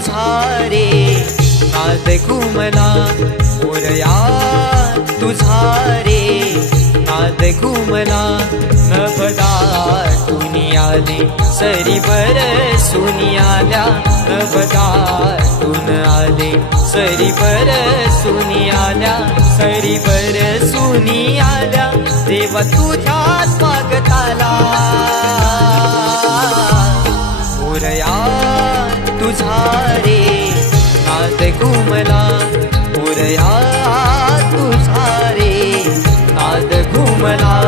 तुझा रे नाद घुमला मोरया तुझा रे नाद घुमला नभदा आले सरी बर सुनियाल्या नभदा तुन आले सरी बर सुनियाल्या सरी बर सुनियाल्या. देवा तुझ्या स्वागताला when I